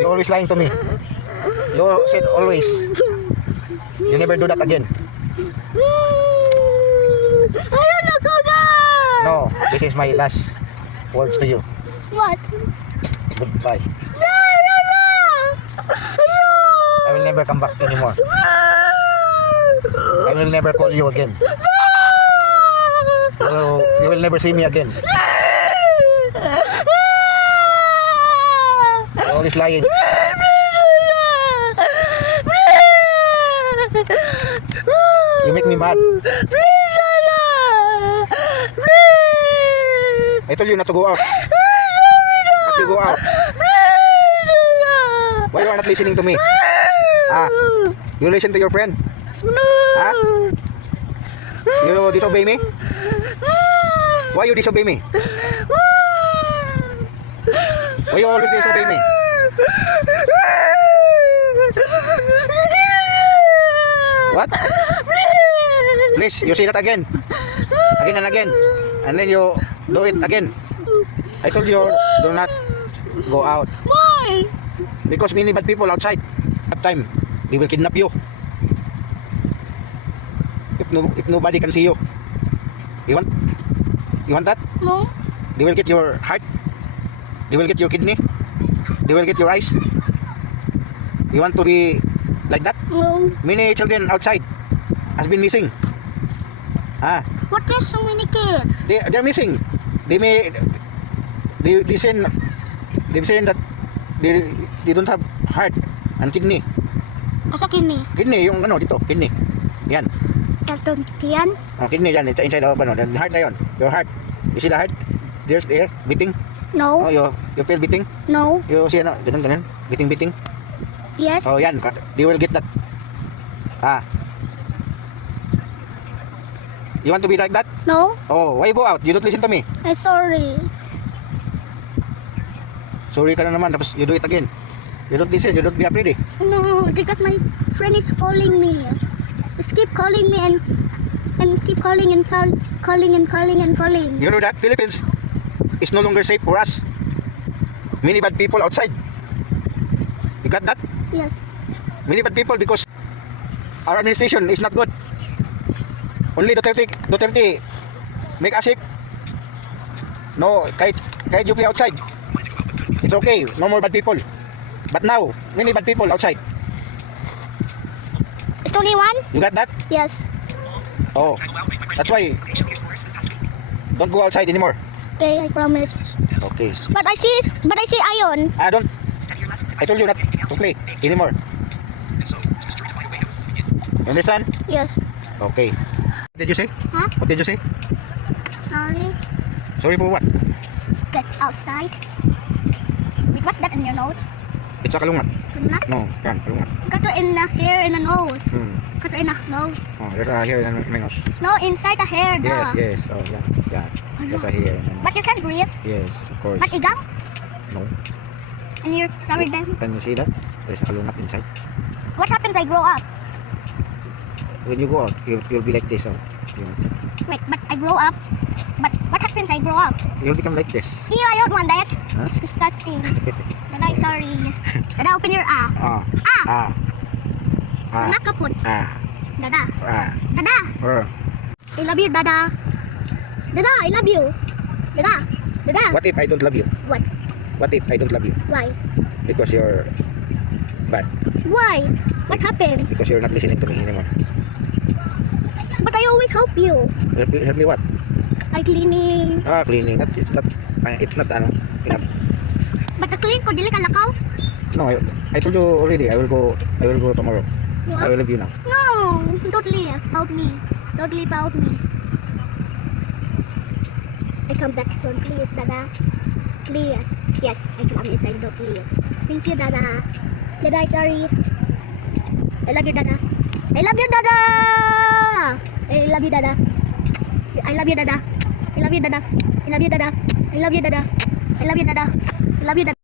You always lying to me. You said always. You never do that again. Ayun na ko na! No, this is my last words to you. What? Goodbye. No, no, no! No! I will never come back anymore. I will never call you again. You will never see me again. You're always lying. You make me mad. I told you not to go out. Not to go out. Why you are not listening to me? Ah, you listen to your friend? Ah? You disobey me? Why you disobey me? Why you always disobey me? What? Please, you say that again. Again and again. And then you do it again. I told you, do not go out. Why? Because many bad people outside. At time, they will kidnap you. If nobody can see you. You want that? No. They will get your heart. They will get your kidney. They will get your eyes. You want to be like that? No. Many children outside has been missing. Ah, What is so many kids? they're missing. They say that they don't have heart and kidney. Asa kini? Kidney yung ano dito, kidney. Yan. Karton tiyan? Oh, kidney yan, it's inside of ano, the heart na yun. Your heart. You see the heart? There's there beating. Oh, No. you feel beating? No. You see ano, ganun, beating. Yes. Oh, yan, they will get that. Ah. You want to be like that? No. Oh, why you go out? You don't listen to me. I'm sorry. Sorry ka na naman, tapos you do it again. You don't listen, you don't be afraid eh. No, because my friend is calling me. Just keep calling me and keep calling and calling and calling and calling. You know that Philippines is no longer safe for us. Many bad people outside. You got that? Yes. Many bad people because our administration is not good. Only Duterte make us safe. No, kahit you play outside, it's okay. No more bad people. But now, many bad people outside. It's only one? You got that? Yes. Oh, that's why don't go outside anymore. Okay, I promise. Okay. But I see Ion. I don't. I told you not to play anymore. You understand? Yes. Okay. What did you say? Huh? What did you say? Sorry. Sorry for what? Get outside. Wait, what's that in your nose? It's a kalungat. Kunat? No, yan, kalungat. Cut it in the hair in the nose. Hmm. Cut it in the nose. Oh, there's a hair in my nose. No, inside the hair. Yes, Duh. yes. Oh, yeah. There's a hair in my nose. But you can't breathe. Yes, of course. But igang? No. And you're sorry then. Can you see that? There's a kalungat inside. What happens I grow up? When you go out, you'll be like this. Oh. Wait, but I grow up. But what happens I grow up? You'll become like this. Ew, I don't want that. Huh? It's disgusting. Dada, sorry. Dada, open your ah. Ah. Ah! Ah. Ah. Dada, kaput. Ah. Dada. Ah. Dada. I love you, Dada. Dada, I love you. Dada. Dada. What if I don't love you? What? What if I don't love you? Why? Because you're bad. Why? What happened? Because you're not listening to me anymore. But I always help you. Help me what? I cleaning. Ah, cleaning. It's not ano, enough. But the clean ko, dili ka lakaw? No, I told you already. I will go tomorrow. What? I will leave you now. No, don't leave out me. Don't leave out me. I come back soon, please, Dada. Please. Yes, I promise I don't leave. Thank you, Dada. Dada, sorry. I love you, Dada. I love you, Dada. I love you, Dada. I love you, Dada. I love you, Dada. I love you, Dada. I love you, Dada. I love you, Dada. I love you, Dada.